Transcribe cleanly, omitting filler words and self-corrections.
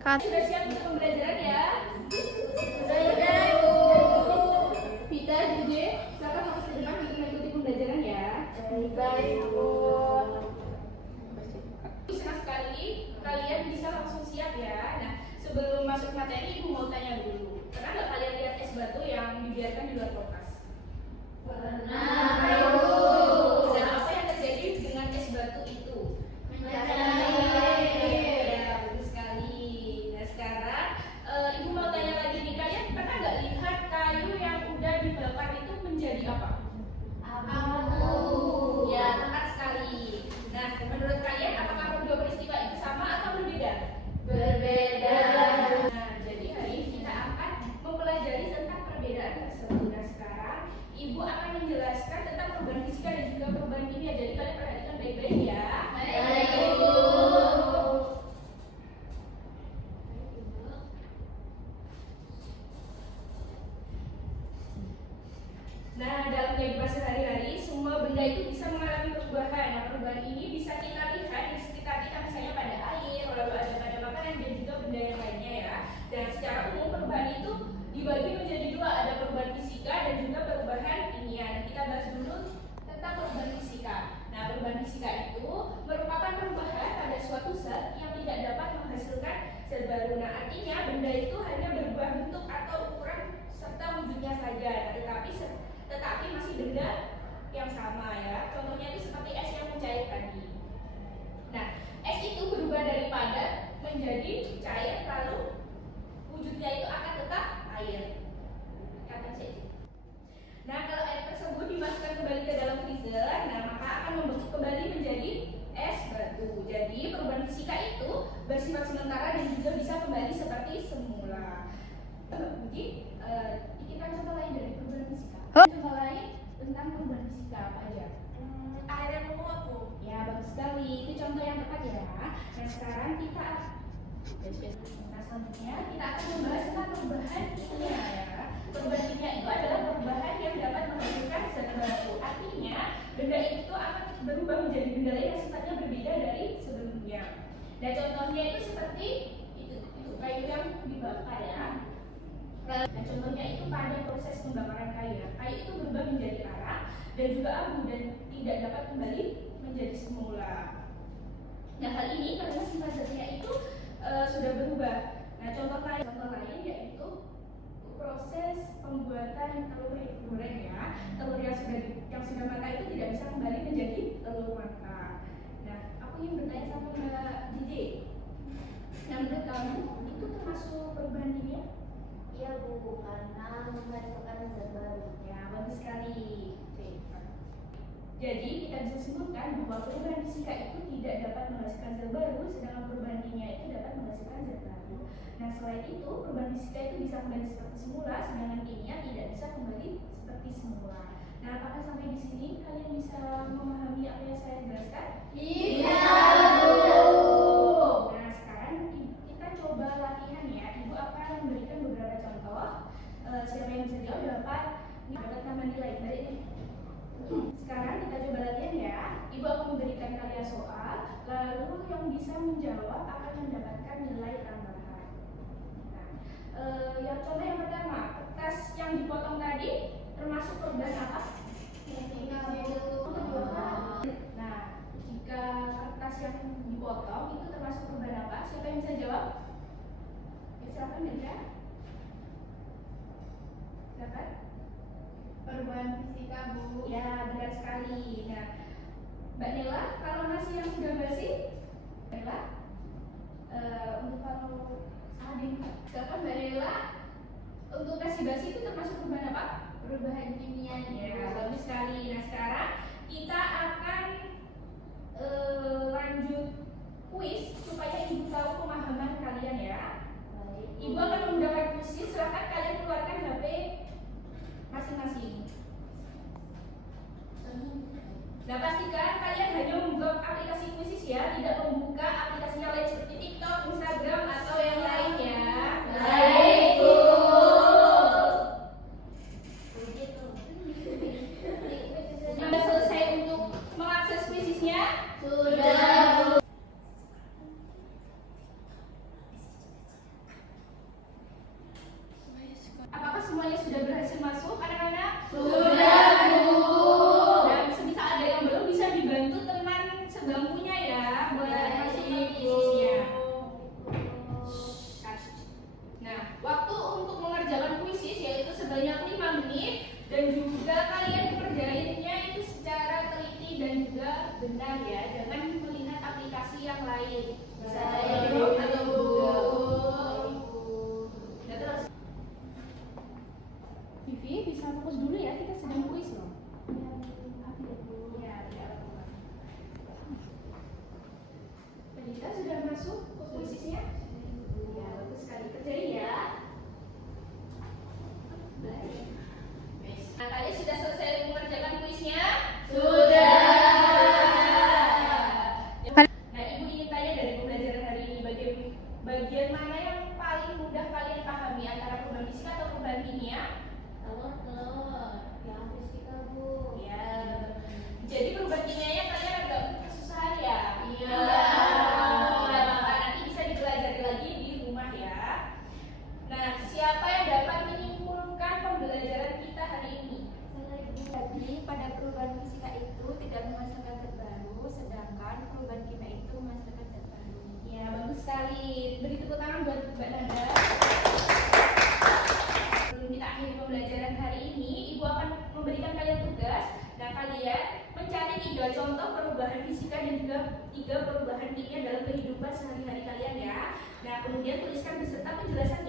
Cut. Sudah siap untuk pembelajaran ya? Sudah, Ibu. Vita, Juje, silakan masuk ke depan untuk mengikuti pembelajaran ya. Baik, Bu. Senang sekali kalian bisa langsung siap ya. Nah, sebelum masuk materi, Ibu mau tanya dulu. Pernah nggak kalian lihat es batu yang dibiarkan di luar kulkas? Pernah, Ibu. Nah, apa yang terjadi dengan es batu itu? Mencair. Ya, bagus sekali. Nah, sekarang Ibu mau tanya lagi nih, kalian pernah nggak lihat kayu yang udah dibakar itu menjadi apa? Abu. Ya, tepat sekali. Nah, menurut kalian apakah kedua peristiwa itu sama atau berbeda? Berbeda. Nah, jadi hari ini kita akan mempelajari tentang perbedaan tersebut. Nah, sekarang Ibu akan menjelaskan tentang perubahan fisika dan juga perubahan kimia. Jadi kalian perhatikan baik-baik ya. Baik, Ibu. Nah, dalam kehidupan sehari-hari, semua benda itu bisa mengalami perubahan. Nah, perubahan ini bisa kita lihat di sekitar kita, misalnya pada air, lalu ada pada makanan, dan juga benda yang lainnya ya. Dan secara umum perubahan itu dibagi menjadi dua, ada perubahan fisika dan juga perubahan kimia. Nah, kita bahas dulu tentang perubahan fisika. Nah, perubahan fisika itu merupakan perubahan pada suatu zat yang tidak dapat menghasilkan zat baru. Nah, artinya benda itu hanya berubah bentuk atau ukuran serta wujudnya saja. Nah, tetapi masih benda yang sama ya. Contohnya itu seperti es yang mencair tadi. Nah, es itu berubah dari padat menjadi cair, lalu wujudnya itu akan tetap air. Kata C. Nah, kalau air tersebut dimasukkan kembali ke dalam freezer, nah maka akan membentuk kembali menjadi es batu. Jadi perubahan fisika itu bersifat sementara dan juga bisa kembali seperti semula. Jadi, kita contoh lain dari perubahan fisika. Contoh lain tentang perubahan fisika apa aja? Air yang menguap, Bu. Ya, bagus sekali. Itu contoh yang tepat ya. Nah, sekarang kita selanjutnya kita akan membahas tentang perubahan kimia ya. Perubahan kimia itu adalah perubahan yang dapat menghasilkan zat baru. Artinya, benda itu akan berubah menjadi benda lain yang sifatnya berbeda dari sebelumnya. Nah, contohnya itu seperti itu kayu yang dibakar ya. Nah, contohnya itu pada proses pembakaran kayu ya. Kayu itu berubah menjadi arang dan juga abu dan tidak dapat kembali menjadi semula. Nah, hal ini karena sifat zatnya itu sudah berubah. Nah, contoh lain yaitu proses pembuatan telur goreng ya. Telur yang sudah matang itu tidak bisa kembali menjadi telur matang. Nah, aku ingin bertanya sama Mbak Jiji. Nah, menurut kamu itu termasuk perubahan kimia? Iya, Bu, karena menghasilkan zat baru. Ya, bagus sekali. Jadi kita bisa simpulkan bahwa perubahan fisika itu tidak dapat menghasilkan zat baru, sedangkan perubahan kimia itu dapat menghasilkan zat baru. Nah, selain itu perubahan fisika itu bisa kembali seperti semula, sedangkan kimia tidak bisa kembali seperti semula. Nah, apakah sampai di sini kalian bisa memahami apa yang saya jelaskan? Iya, Bu. Nah, sekarang kita coba latihan ya. Ibu akan memberikan beberapa contoh. Siapa yang bisa jawab dapat tambah nilai dari ini. Sekarang kita coba latihan ya. Ibu akan memberikan kalian soal, lalu yang bisa menjawab akan mendapatkan nilai tambahan. Nah, yang contoh yang pertama, kertas yang dipotong tadi termasuk perubahan apa? Nah, jika kertas yang dipotong itu termasuk perubahan apa? Siapa yang bisa jawab? Ya, silakan Nanda. Silakan. Perubahan fisika, Bu. Ya, benar sekali. Nah, Mbak Nela, kalau nasi yang sudah basi, Nela, untuk kalau silakan Mbak Nela, untuk nasi basi itu termasuk perubahan apa? Perubahan kimia. Ya, bagus sekali. Nah, sekarang kita akan lanjut kuis supaya Ibu tahu pemahaman kalian ya. Baik. Ibu akan menggunakan kuis, silakan kalian keluarkan HP masing-masing. Nah, pastikan kalian hanya membuka aplikasi kuisis ya, tidak Saya duduk duduk. atau berdiri. Nah, terus Vivi bisa fokus dulu ya, kita sedang kuis loh. Ya, ya. Kita sudah masuk ke kuisnya. Ya, bagus sekali. Kerjain ya. Nah, kalian sudah selesai mengerjakan kuisnya? Sudah. Nah, Ibu ingin tanya dari pembelajaran hari ini, bagian mana yang paling mudah kalian pahami antara perubahan fisika atau perubahan kimia? Telur. Yang fisika, Bu. Ya. Jadi perubahan kimianya kalian agak kesusahan ya? Iya. Tidak apa-apa, nanti bisa dipelajari lagi di rumah ya. Nah, siapa yang dapat menyimpulkan pembelajaran kita hari ini? Jadi pada perubahan fisika itu tidak menghasilkan zat baru, sedangkan perubahan kimia itu menghasilkan zat baru. Ya, bagus sekali. Beri tepuk tangan buat Mbak Nanda. Sebelum kita akhiri pembelajaran hari ini, Ibu akan memberikan kalian tugas. Nah, kalian mencari 3 contoh perubahan fisika dan juga 3 perubahan kimia dalam kehidupan sehari-hari kalian ya. Nah, kemudian tuliskan beserta penjelasan